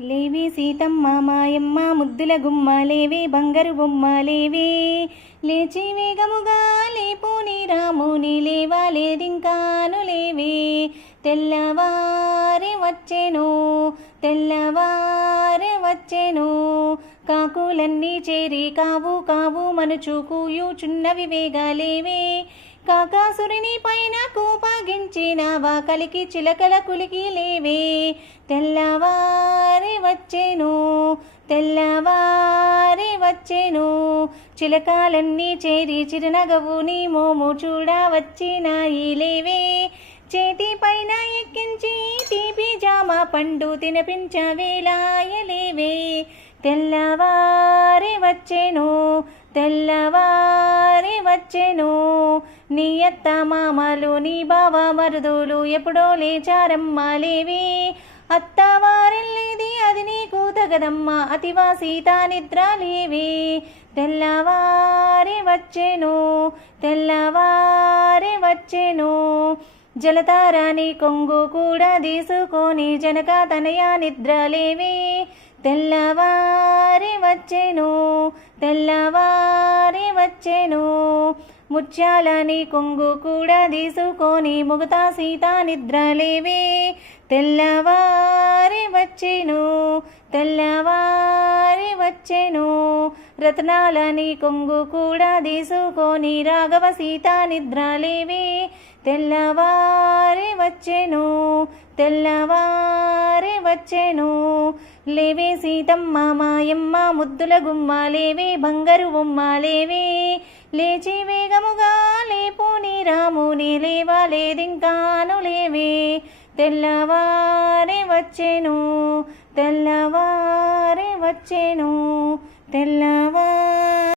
లేవే సీతమ్మ మాయమ్మ ముద్దుల గుమ్మ లేవే బంగారు బొమ్మ లేవే. లేచి వేగముగా లేపోని రాముని లేవాలేదింకాను లేవే. తెల్లవారి వచ్చెను తెల్లవారి వచ్చెను. కాకులన్నీ చేరి కావు కావు మనుచు కూయుచున్నవి వేగాలేవే కాకాసురిని పైన కూపాగించినవా కలికి చిలకల కులికి లేవే. తెల్లవారి వచ్చెను తెల్లవారి వచ్చెను. చిలకాలన్నీ చేరి చిరునగవు నీ మోము చూడ వచ్చినాయి లేవే. చేతి పైన ఎక్కించి తీపి జామ పండు తినిపించవేలాయలేవే తెల్లవారి వచ్చెను తెల్లవారి వచ్చెను. నీయత్త మామలు నీ బావ మరుదులు ఎప్పుడో లేచారమ్మా లేవి. అత్తవారిల్లేది అది నీకు తగదమ్మ అతివా సీత నిద్ర లేవి. తెల్లవారి వచ్చెను తెల్లవారి వచ్చెను. జలతారాని కొంగు కూడా తీసుకొని జనక తనయ నిద్రలేవి తెల్లవారి వచ్చెను తెల్లవారి వచ్చెను. ముత్యాలని కొంగు కూడా తీసుకొని ముగతా సీత నిద్రలేవి తెల్లవారి వచ్చెను తెల్లవారి వచ్చెను. రత్నాలని కొంగు కూడా తీసుకొని రాఘవ సీత నిద్రలేవి తెల్లవారి వచ్చెను తెల్లవారి వచ్చెను. లేవే సీతమ్మ మాయమ్మ ముద్దుల గుమ్మ లేవే బంగారు బొమ్మ లేవే. లేచి వేగముగా లేపోని రాముని లేవలేదింకాను లేవే. తెల్లవారే వచ్చెను తెల్లవారే వచ్చెను తెల్లవారు